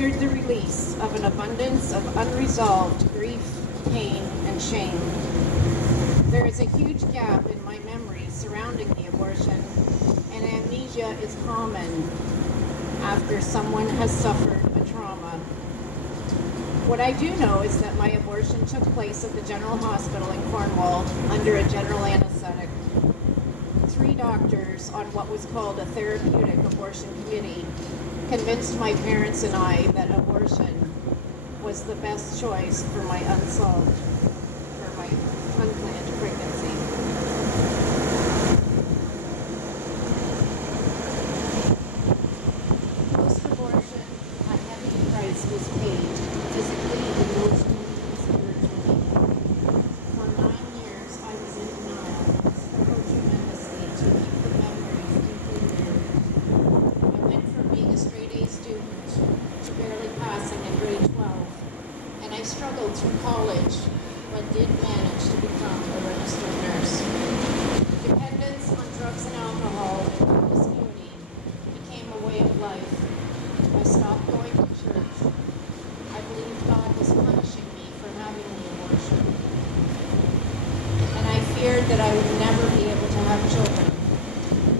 triggered the release of an abundance of unresolved grief, pain, and shame. There is a huge gap in my memory surrounding the abortion, and amnesia is common after someone has suffered a trauma. What I do know is that my abortion took place at the General Hospital in Cornwall under a general anesthetic. 3 doctors on what was called a therapeutic abortion committee convinced my parents and I that abortion was the best choice for my unplanned pregnancy. Post-abortion, a heavy price was paid, physically, emotionally, and spiritually. For 9 years, I was in denial and struggled tremendously to keep the memories deeply buried. I went from being a straight-A student to barely passing in grade 12, and I struggled through college, but did manage to become a registered nurse. Dependence on drugs and alcohol and promiscuity became a way of life. I stopped going to church. I believed God was punishing me for having the abortion. And I feared that I would never be able to have children.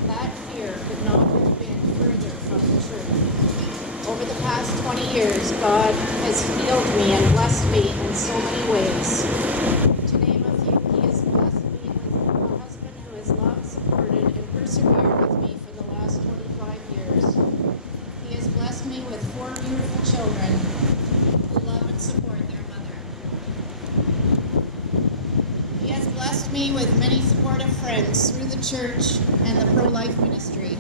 That fear could not have been further from the truth. Over the past 20 years, God has healed me and blessed me in so many ways. To name a few, He has blessed me with a husband who has loved, supported, and persevered with me for the last 25 years. He has blessed me with 4 beautiful children who love and support their mother. He has blessed me with many supportive friends through the church and the pro-life ministry.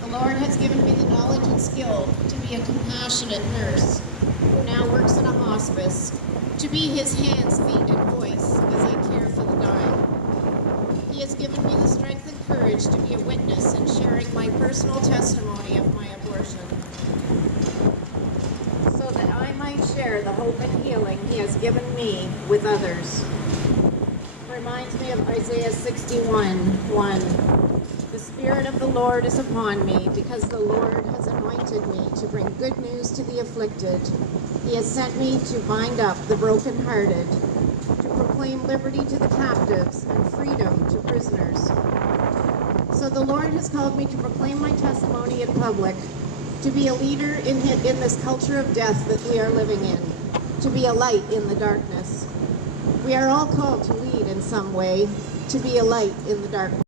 The Lord has given me the knowledge and skill to be a compassionate nurse who now works in a hospice, to be His hands, feet, and voice as I care for the dying. He has given me the strength and courage to be a witness in sharing my personal testimony of my abortion, so that I might share the hope and healing He has given me with others. Reminds me of Isaiah 61:1. The Spirit of the Lord is upon me, because the Lord has anointed me to bring good news to the afflicted. He has sent me to bind up the brokenhearted, to proclaim liberty to the captives and freedom to prisoners. So the Lord has called me to proclaim my testimony in public, to be a leader in this culture of death that we are living in, to be a light in the darkness. We are all called to lead in some way, to be a light in the darkness.